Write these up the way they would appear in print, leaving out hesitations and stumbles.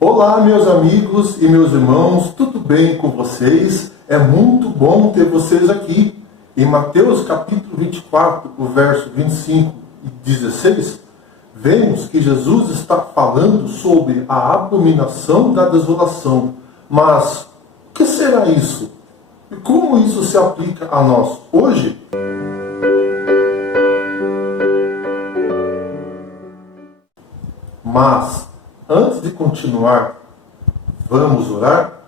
Olá, meus amigos e meus irmãos, tudo bem com vocês? É muito bom ter vocês aqui. Em Mateus capítulo 24, o verso 25 e 16, vemos que Jesus está falando sobre a abominação da desolação. Mas o que será isso? E como isso se aplica a nós hoje? Mas, antes de continuar, vamos orar?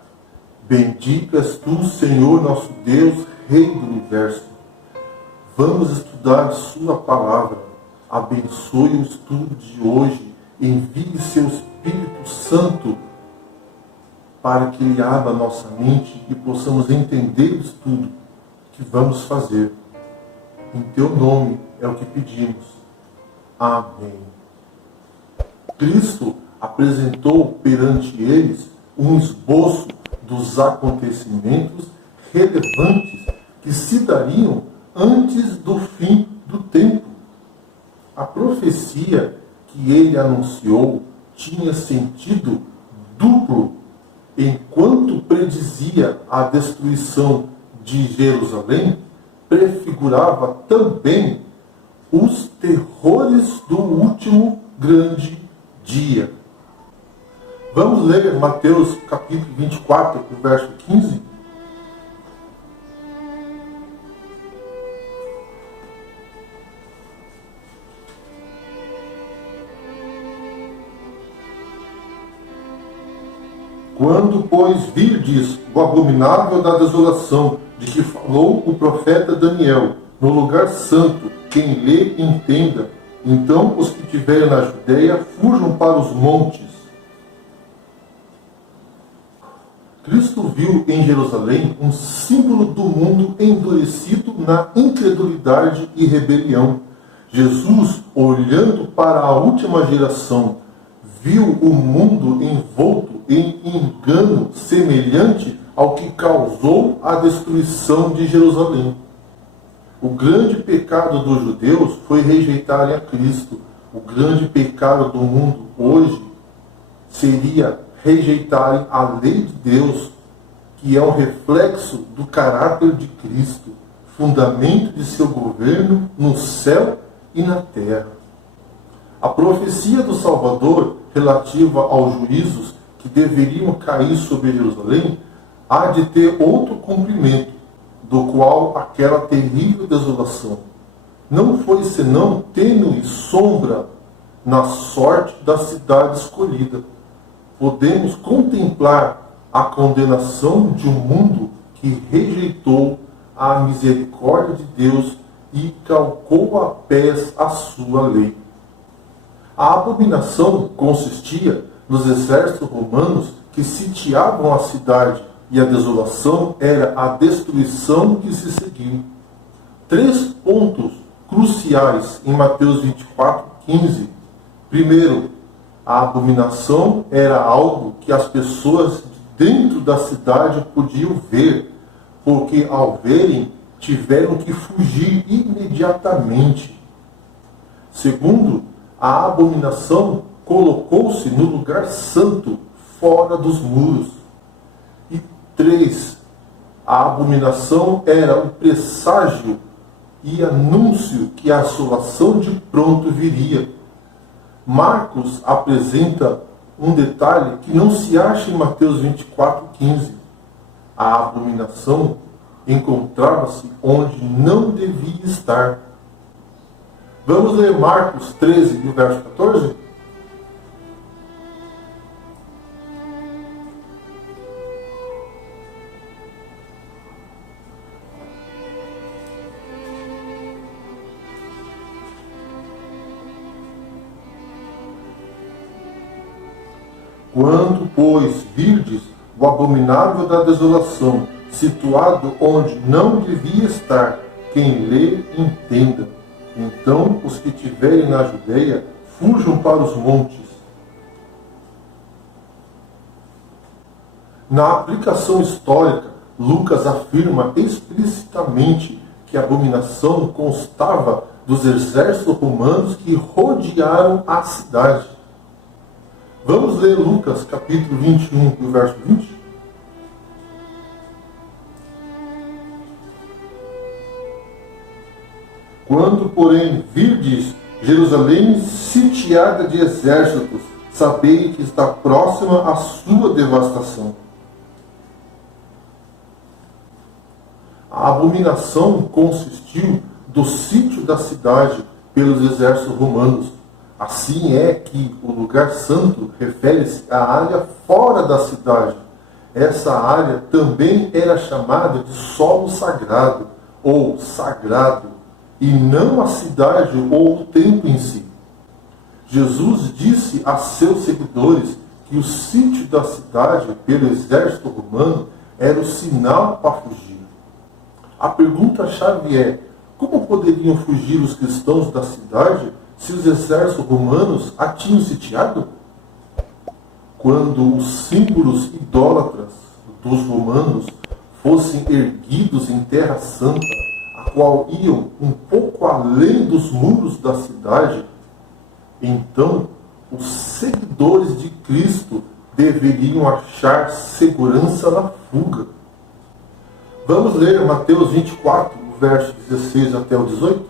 Bendito és tu, Senhor nosso Deus, Rei do Universo. Vamos estudar sua palavra. Abençoe o estudo de hoje. Envie seu Espírito Santo para que ele abra nossa mente e possamos entender o estudo que vamos fazer. Em teu nome é o que pedimos. Amém. Cristo apresentou perante eles um esboço dos acontecimentos relevantes que se dariam antes do fim do tempo. A profecia que ele anunciou tinha sentido duplo, enquanto predizia a destruição de Jerusalém, prefigurava também os terrores do último grande dia. Vamos ler Mateus capítulo 24, verso 15. Quando, pois, virdes o abominável da desolação, de que falou o profeta Daniel, no lugar santo, quem lê entenda, então os que estiverem na Judeia fujam para os montes. Cristo viu em Jerusalém um símbolo do mundo endurecido na incredulidade e rebelião. Jesus, olhando para a última geração, viu o mundo envolto em engano semelhante ao que causou a destruição de Jerusalém. O grande pecado dos judeus foi rejeitarem a Cristo. O grande pecado do mundo hoje seria rejeitarem a lei de Deus, que é um reflexo do caráter de Cristo, fundamento de seu governo no céu e na terra. A profecia do Salvador, relativa aos juízos que deveriam cair sobre Jerusalém, há de ter outro cumprimento, do qual aquela terrível desolação não foi senão tênue sombra na sorte da cidade escolhida. Podemos contemplar a condenação de um mundo que rejeitou a misericórdia de Deus e calcou a pés a sua lei. A abominação consistia nos exércitos romanos que sitiavam a cidade, e a desolação era a destruição que se seguiu. 3 pontos cruciais em Mateus 24, 15. Primeiro, a abominação era algo que as pessoas dentro da cidade podiam ver, porque ao verem tiveram que fugir imediatamente. Segundo, a abominação colocou-se no lugar santo, fora dos muros. E 3, a abominação era o presságio e anúncio que a assolação de pronto viria. Marcos apresenta um detalhe que não se acha em Mateus 24, 15. A abominação encontrava-se onde não devia estar. Vamos ler Marcos 13, no verso 14? Quando, pois, virdes o abominável da desolação, situado onde não devia estar, quem lê, entenda. Então, os que estiverem na Judeia, fujam para os montes. Na aplicação histórica, Lucas afirma explicitamente que a abominação constava dos exércitos romanos que rodearam a cidade. Vamos Vamos ler Lucas capítulo 21, do verso 20? Quando, porém, virdes Jerusalém sitiada de exércitos, sabei que está próxima a sua devastação. A abominação consistiu do sítio da cidade pelos exércitos romanos. Assim é que o lugar santo refere-se à área fora da cidade. Essa área também era chamada de solo sagrado, ou sagrado, e não a cidade ou o templo em si. Jesus disse a seus seguidores que o sítio da cidade pelo exército romano era o sinal para fugir. A pergunta-chave é: como poderiam fugir os cristãos da cidade se os exércitos romanos a tinham sitiado? Quando os símbolos idólatras dos romanos fossem erguidos em terra santa, a qual iam um pouco além dos muros da cidade, então os seguidores de Cristo deveriam achar segurança na fuga. Vamos ler Mateus 24, versos 16 até o 18?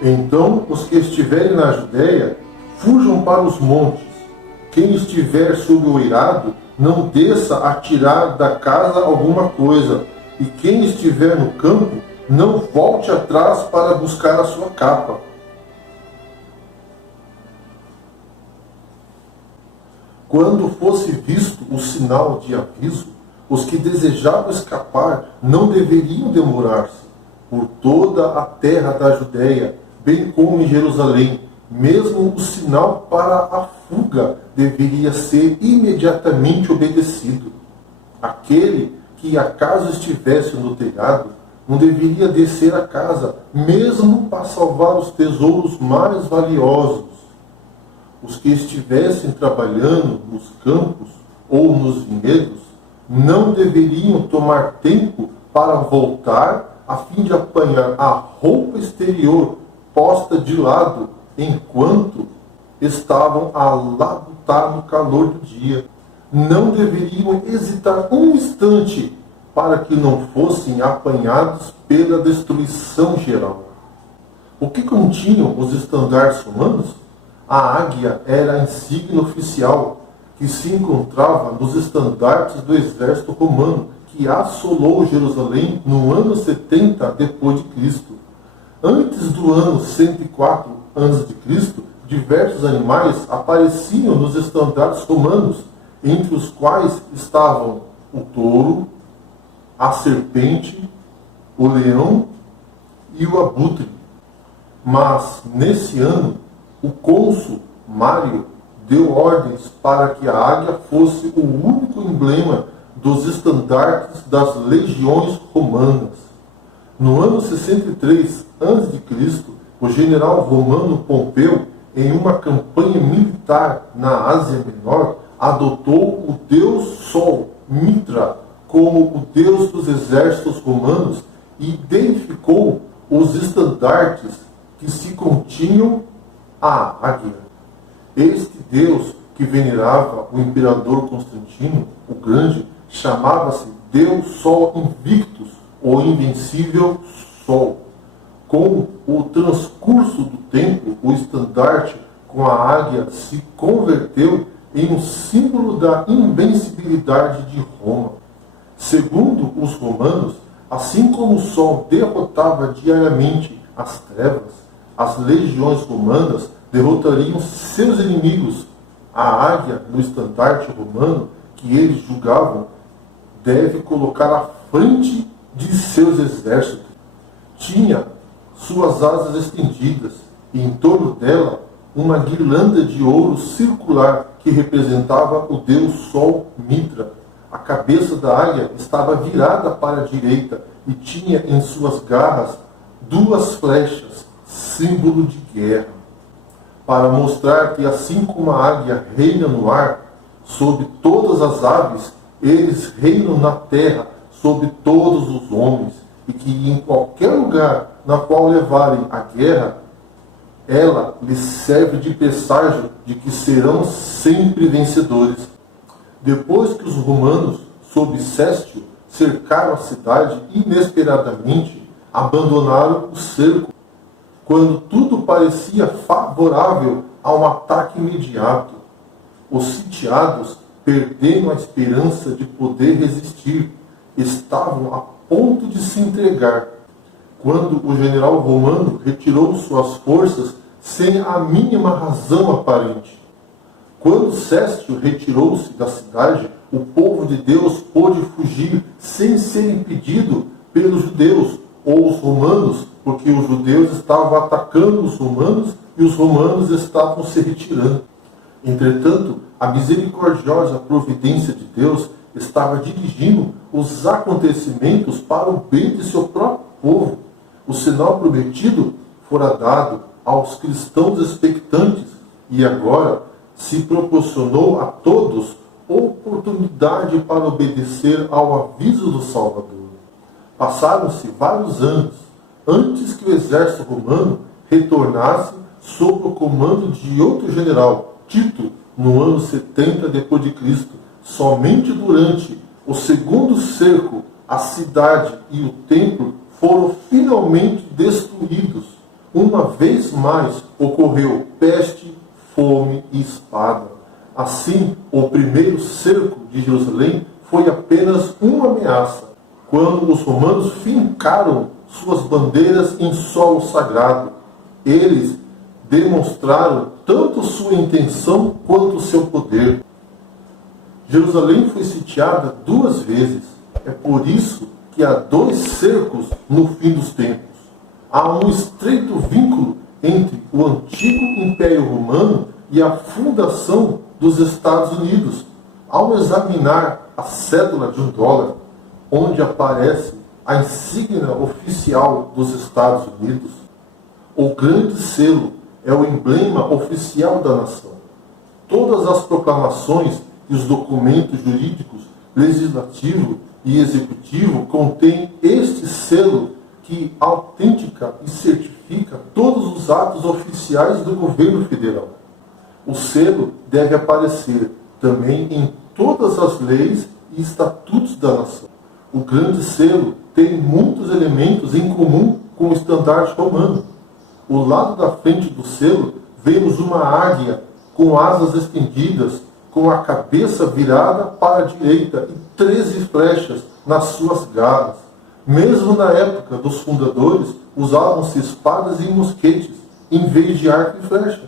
Então, os que estiverem na Judéia, fujam para os montes. Quem estiver sob o eirado, não desça a tirar da casa alguma coisa. E quem estiver no campo, não volte atrás para buscar a sua capa. Quando fosse visto o sinal de aviso, os que desejavam escapar não deveriam demorar-se. Por toda a terra da Judéia, bem como em Jerusalém, mesmo o sinal para a fuga deveria ser imediatamente obedecido. Aquele que acaso estivesse no telhado não deveria descer a casa, mesmo para salvar os tesouros mais valiosos. Os que estivessem trabalhando nos campos ou nos vinhedos não deveriam tomar tempo para voltar a fim de apanhar a roupa exterior posta de lado enquanto estavam a labutar no calor do dia. Não deveriam hesitar um instante para que não fossem apanhados pela destruição geral. O que continham os estandartes romanos? A águia era a insígnia oficial que se encontrava nos estandartes do exército romano que assolou Jerusalém no ano 70 depois de Cristo. Antes do ano 104 a.C., diversos animais apareciam nos estandartes romanos, entre os quais estavam o touro, a serpente, o leão e o abutre. Mas, nesse ano, o cônsul Mário deu ordens para que a águia fosse o único emblema dos estandartes das legiões romanas. No ano 63 a.C., o general romano Pompeu, em uma campanha militar na Ásia Menor, adotou o deus Sol, Mitra, como o deus dos exércitos romanos e identificou os estandartes que se continham a águia. Este deus que venerava o imperador Constantino, o Grande, chamava-se Deus Sol Invictus, ou Invencível Sol. Com o transcurso do tempo, o estandarte com a águia se converteu em um símbolo da invencibilidade de Roma. Segundo os romanos, assim como o sol derrotava diariamente as trevas, as legiões romanas derrotariam seus inimigos. A águia no estandarte romano, que eles julgavam, deve colocar à frente de seus exércitos. Tinha suas asas estendidas e em torno dela uma guirlanda de ouro circular que representava o deus Sol Mitra. A cabeça da águia estava virada para a direita e tinha em suas garras 2 flechas, símbolo de guerra, para mostrar que assim como a águia reina no ar, sobre todas as aves, eles reinam na terra, sobre todos os homens, e que em qualquer lugar na qual levarem a guerra, ela lhes serve de presságio de que serão sempre vencedores. Depois que os romanos, sob Céstio, cercaram a cidade, inesperadamente abandonaram o cerco, quando tudo parecia favorável a um ataque imediato. Os sitiados, perdendo a esperança de poder resistir, estavam a ponto de se entregar, quando o general romano retirou suas forças sem a mínima razão aparente. Quando Céstio retirou-se da cidade, o povo de Deus pôde fugir sem ser impedido pelos judeus ou os romanos, porque os judeus estavam atacando os romanos e os romanos estavam se retirando. Entretanto, a misericordiosa providência de Deus estava dirigindo os acontecimentos para o bem de seu próprio povo. O sinal prometido fora dado aos cristãos expectantes e agora se proporcionou a todos oportunidade para obedecer ao aviso do Salvador. Passaram-se vários anos antes que o exército romano retornasse sob o comando de outro general, Tito, no ano 70 d.C. Somente durante o segundo cerco, a cidade e o templo foram finalmente destruídos. Uma vez mais ocorreu peste, fome e espada. Assim, o primeiro cerco de Jerusalém foi apenas uma ameaça, quando os romanos fincaram suas bandeiras em solo sagrado. Eles demonstraram tanto sua intenção quanto seu poder. Jerusalém foi sitiada 2 vezes. É por isso que há 2 cercos no fim dos tempos. Há um estreito vínculo entre o antigo Império Romano e a fundação dos Estados Unidos. Ao examinar a cédula de $1, onde aparece a insígnia oficial dos Estados Unidos, o grande selo é o emblema oficial da nação. Todas as proclamações e os documentos jurídicos, legislativo e executivo contêm este selo que autentica e certifica todos os atos oficiais do governo federal. O selo deve aparecer também em todas as leis e estatutos da nação. O grande selo tem muitos elementos em comum com o estandarte romano. O lado da frente do selo vemos uma águia com asas estendidas, com a cabeça virada para a direita e 13 flechas nas suas garras. Mesmo na época dos fundadores, usavam-se espadas e mosquetes, em vez de arco e flecha.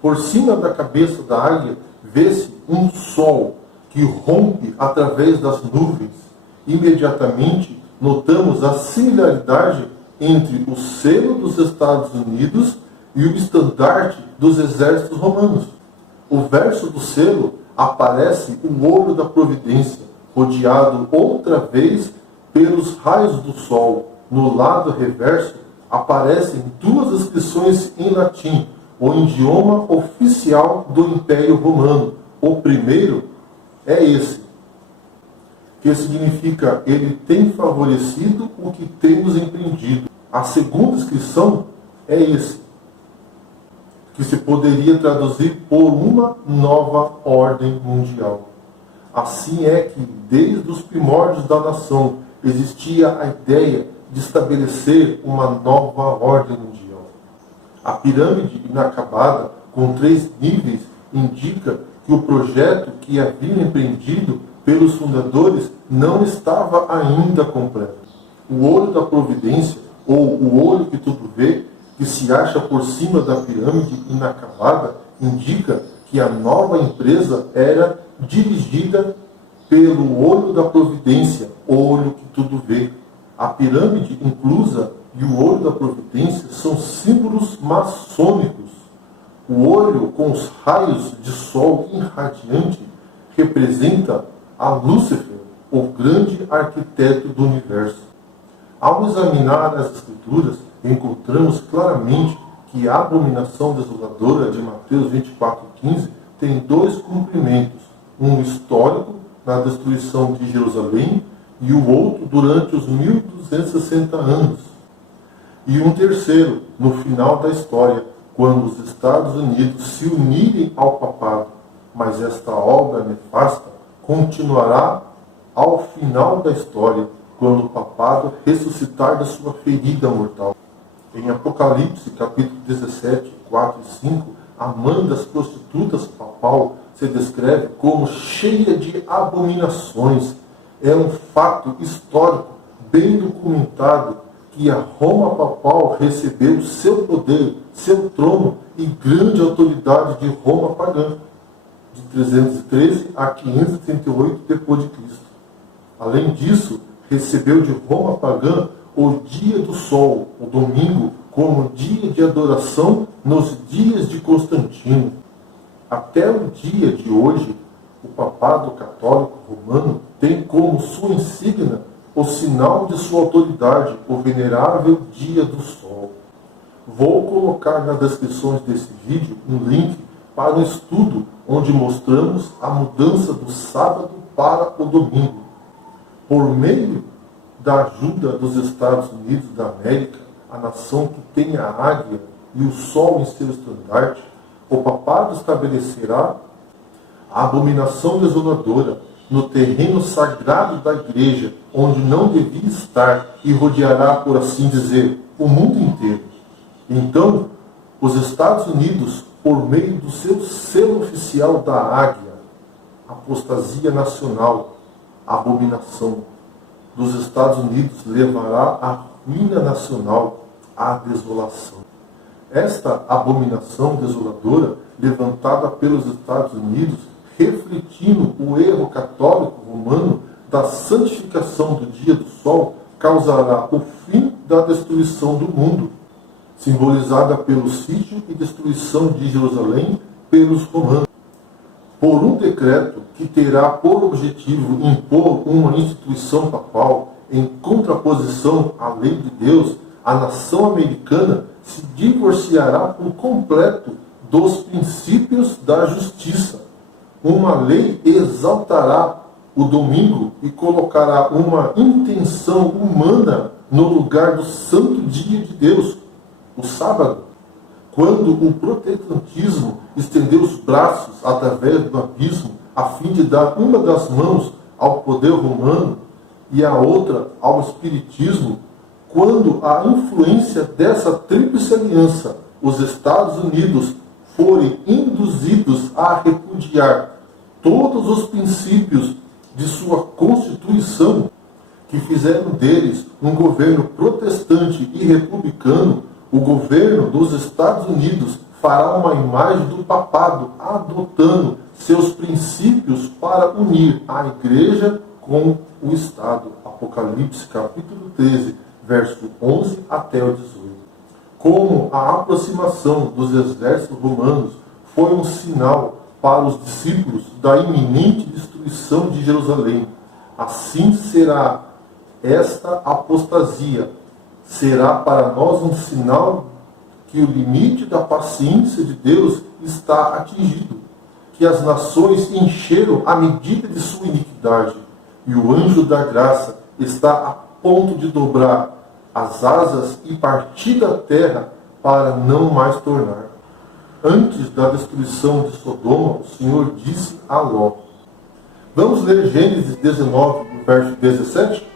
Por cima da cabeça da águia, vê-se um sol que rompe através das nuvens. Imediatamente, notamos a similaridade entre o selo dos Estados Unidos e o estandarte dos exércitos romanos. O verso do selo aparece o ouro da providência, rodeado outra vez pelos raios do sol. No lado reverso aparecem 2 inscrições em latim, o idioma oficial do Império Romano. O primeiro é esse, que significa ele tem favorecido o que temos empreendido. A segunda inscrição é esse, que se poderia traduzir por uma nova ordem mundial. Assim é que, desde os primórdios da nação, existia a ideia de estabelecer uma nova ordem mundial. A pirâmide inacabada, com 3 níveis, indica que o projeto que havia empreendido pelos fundadores não estava ainda completo. O olho da providência, ou o olho que tudo vê, que se acha por cima da pirâmide inacabada, indica que a nova empresa era dirigida pelo olho da providência, olho que tudo vê. A pirâmide inclusa e o olho da providência são símbolos maçônicos. O olho com os raios de sol irradiante representa a Lúcifer, o grande arquiteto do universo. Ao examinar as Escrituras, encontramos claramente que a abominação desoladora de Mateus 24:15 tem 2 cumprimentos, um histórico na destruição de Jerusalém e o outro durante os 1260 anos. E um terceiro no final da história, quando os Estados Unidos se unirem ao papado. Mas esta obra nefasta continuará ao final da história, quando o papado ressuscitar da sua ferida mortal. Em Apocalipse, capítulo 17, 4 e 5, a mãe das prostitutas papal se descreve como cheia de abominações. É um fato histórico bem documentado que a Roma papal recebeu seu poder, seu trono e grande autoridade de Roma pagã, de 313 a 538 depois de Cristo. Além disso, recebeu de Roma pagã o dia do sol, o domingo, como dia de adoração nos dias de Constantino. Até o dia de hoje, o papado católico romano tem como sua insígnia o sinal de sua autoridade, o venerável dia do sol. Vou colocar nas descrições desse vídeo um link para um estudo onde mostramos a mudança do sábado para o domingo. Por meio da ajuda dos Estados Unidos da América, a nação que tem a águia e o sol em seu estandarte, o papado estabelecerá a abominação desoladora no terreno sagrado da igreja, onde não devia estar, e rodeará, por assim dizer, o mundo inteiro. Então, os Estados Unidos, por meio do seu selo oficial da águia, apostasia nacional, abominação dos Estados Unidos levará à ruína nacional, à desolação. Esta abominação desoladora, levantada pelos Estados Unidos, refletindo o erro católico romano da santificação do dia do sol, causará o fim da destruição do mundo, simbolizada pelo sítio e destruição de Jerusalém pelos romanos, por um decreto que terá por objetivo impor uma instituição papal em contraposição à lei de Deus. A nação americana se divorciará por completo dos princípios da justiça. Uma lei exaltará o domingo e colocará uma intenção humana no lugar do santo dia de Deus, o sábado. Quando o protestantismo estendeu os braços através do abismo a fim de dar uma das mãos ao poder romano e a outra ao espiritismo, quando a influência dessa tríplice aliança, os Estados Unidos forem induzidos a repudiar todos os princípios de sua Constituição, que fizeram deles um governo protestante e republicano, o governo dos Estados Unidos fará uma imagem do papado, adotando seus princípios para unir a igreja com o Estado. Apocalipse capítulo 13, verso 11 até o 18. Como a aproximação dos exércitos romanos foi um sinal para os discípulos da iminente destruição de Jerusalém, assim será esta apostasia. Será para nós um sinal que o limite da paciência de Deus está atingido, que as nações encheram a medida de sua iniquidade, e o anjo da graça está a ponto de dobrar as asas e partir da terra para não mais tornar. Antes da destruição de Sodoma, o Senhor disse a Ló. Vamos ler Gênesis 19, verso 17?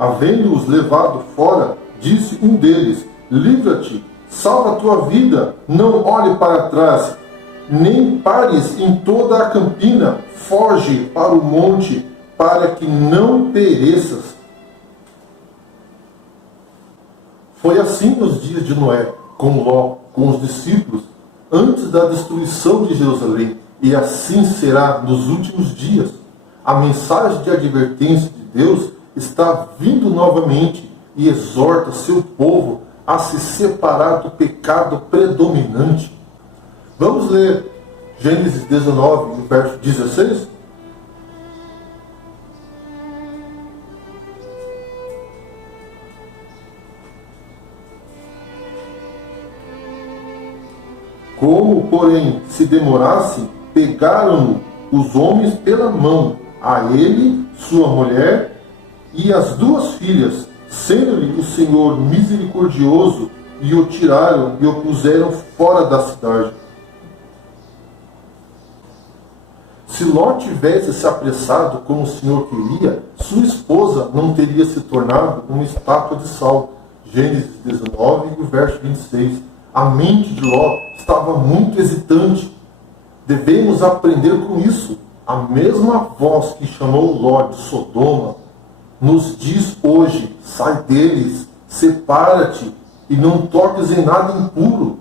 Havendo-os levado fora, disse um deles: livra-te, salva a tua vida, não olhe para trás, nem pares em toda a campina, foge para o monte, para que não pereças. Foi assim nos dias de Noé, com Ló, com os discípulos, antes da destruição de Jerusalém, e assim será nos últimos dias. A mensagem de advertência de Deus está vindo novamente e exorta seu povo a se separar do pecado predominante. Vamos ler Gênesis 19, verso 16? Como, porém, se demorasse, pegaram-no os homens pela mão, a ele, sua mulher e as duas filhas, sendo-lhe o Senhor misericordioso, e o tiraram e o puseram fora da cidade. Se Ló tivesse se apressado como o Senhor queria, sua esposa não teria se tornado uma estátua de sal. Gênesis 19, verso 26. A mente de Ló estava muito hesitante. Devemos aprender com isso. A mesma voz que chamou Ló de Sodoma nos diz hoje: sai deles, separa-te e não toques em nada impuro.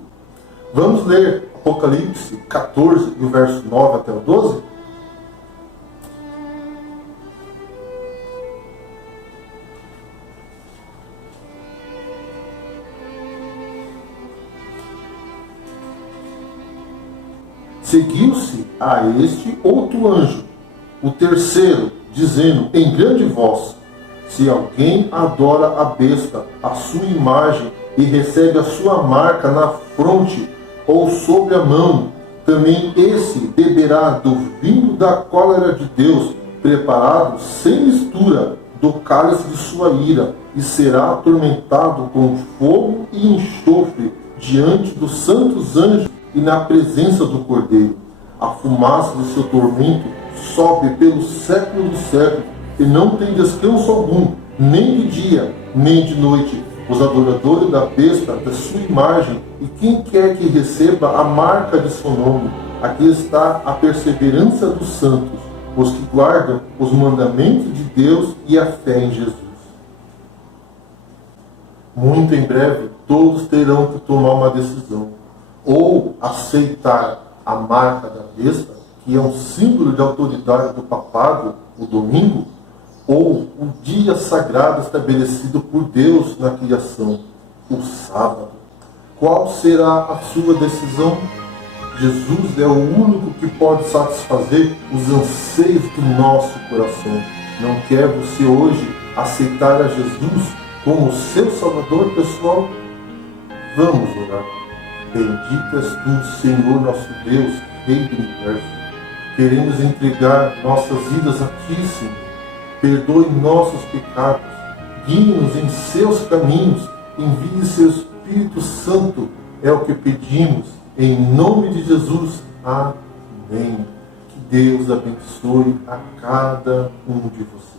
Vamos ler Apocalipse 14, e o verso 9 até o 12? Seguiu-se a este outro anjo, o terceiro, dizendo em grande voz: se alguém adora a besta, a sua imagem, e recebe a sua marca na fronte ou sobre a mão, também esse beberá do vinho da cólera de Deus, preparado sem mistura do cálice de sua ira, e será atormentado com fogo e enxofre diante dos santos anjos e na presença do Cordeiro. A fumaça do seu tormento sobe pelo século dos séculos, e não tem descanso algum, nem de dia, nem de noite. Os adoradores da besta, da sua imagem, e quem quer que receba a marca de seu nome. Aqui está a perseverança dos santos, os que guardam os mandamentos de Deus e a fé em Jesus. Muito em breve, todos terão que tomar uma decisão. Ou aceitar a marca da besta, que é um símbolo de autoridade do papado, o domingo, ou o dia sagrado estabelecido por Deus na criação, o sábado. Qual será a sua decisão? Jesus é o único que pode satisfazer os anseios do nosso coração. Não quer você hoje aceitar a Jesus como seu Salvador pessoal? Vamos orar. Bendito és tu, Senhor nosso Deus, Rei do Universo. Queremos entregar nossas vidas a ti, Senhor. Perdoe nossos pecados. Guie-nos em seus caminhos. Envie seu Espírito Santo. É o que pedimos. Em nome de Jesus. Amém. Que Deus abençoe a cada um de vocês.